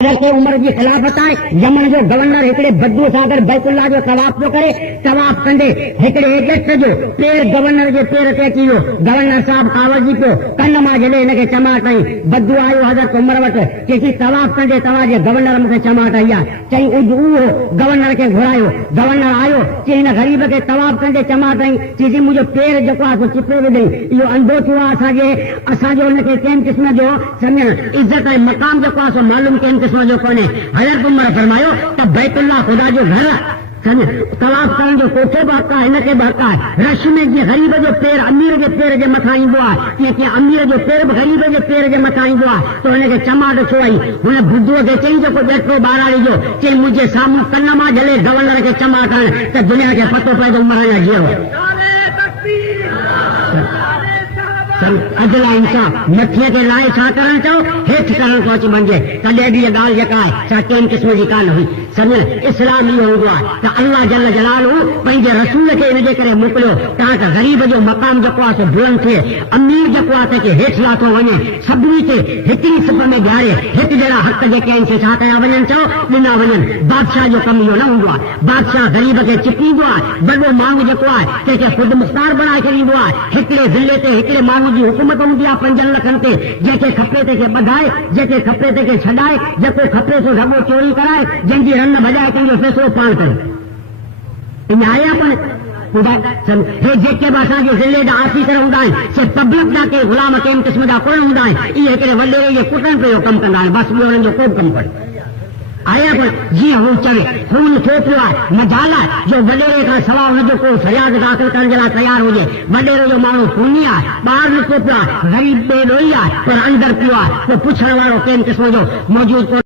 उमर जी खिलाफत आहे। यमन जो गवर्नर हिकिड़े बद्दू सागर बैतुल्ला जो तवाफ पियो करे। तवाफ कंदे हिकिड़े एजेंट जो पेर गवर्नर जे पेर ते अची वियो। गवर्नर साहब कावड़जी पियो कन मां जॾहिं हिनखे चमाट आई। बद्दू आयो हज़रत उमर वटि चई तवाफ कंदे तव्हांजे गवर्नर मूंखे चमाट आई आहे। चई उहो गवर्नर खे घुरायो। गवर्नर आयो चई हिन ग़रीब खे तवाफ कंदे चमाट आई। चई मुंहिंजो पेर जेको आहे चिपे विधई। इहो अंधो थियो आहे। असांजो हुनखे कंहिं क़िस्म जो सम्झण इज़त ऐं मक़ाम जेको आहे सो मालूम कंहिं क़िस्म जो कोन्हे। हज़रत उमर फरमायो त बैतुल्ला ख़ुदा जो घर आहे। तवाफ करण जो कोठो बि हक़ आहे, हिनखे बि हक़ आहे। रश में जीअं ग़रीब जो पेर अमीर जे पेर जे मथां ईंदो आहे तीअं अमीर जो पेर बि ग़रीब जे पेर जे मथां ईंदो आहे। त हुनखे चमाट छो आई? हुन बुद्धूअ खे चई जेको ॾेठो ॿाराड़ी जो चई मुंहिंजे साम्हूं कन मां झले गवर्नर खे चमाट आण त दुनिया खे पतो पए त उमर अञा जीअरो अदला इंसाफ़ मथे ते लाइ छा करणु चओ हेठि करण थो अची वञे। तॾहिं बि इहा ॻाल्हि जेका आहे छा कंहिं क़िस्म जी कान हुई। सम्झ इस्लाम इहो हूंदो आहे त अल्लाह जल जलालहू पंहिंजे रसूल खे हिनजे करे मोकिलियो ताकि ग़रीब जो मक़ाम जेको आहे सो बुलंद थिए। अमीर जेको आहे तंहिंखे हेठि लाथो वञे। सभिनी खे हिकिड़ी सिप में ॾियारे हिकु जहिड़ा हक़ जेके आहिनि से छा कया वञनि चओ ॾिना वञनि। बादशाह जो कमु इहो न हूंदो आहे। बादशाह ग़रीब खे चिपींदो आहे। वॾो माण्हू जेको आहे तंहिंखे ख़ुदि मुख़्तार बणाए छॾींदो आहे। हिकिड़े ज़िले ते हिकिड़े माण्हू जी हुकूमत हूंदी आहे 5 लखनि ते। जंहिंखे खपे तंहिंखे ॿधाए, जंहिंखे खपे तंहिंखे छॾाए, जेको खपे सो ढॻो चोरी कराए, जंहिंजी रन भॼाए तुंहिंजो फ़ैसिलो पाण करे। इन आया पण हे जेके बि असांजे ज़िले जा ऑफिसर हूंदा आहिनि से पब्लिक जा के ग़ुलाम कंहिं क़िस्म जा कोन हूंदा आहिनि। इहे हिकिड़े वॾेरे जे पुटनि पे कमु कंदा आहिनि। बसि ॿियो हुननि जो को बि कमु करे आया पण जीअं हू चवे खून थियो पियो आहे। मजाल आहे जो वॾेरे खां सवाइ हुनजो को फरियाद दाख़िल करण जे लाइ तयारु हुजे। वॾेरे जो माण्हू खूनी आहे, ॿार नथो पियो आहे, ग़रीब ॿे ॾोही आहे पर अंदरि पियो आहे। को पुछण वारो कंहिं क़िस्म जो मौजूदु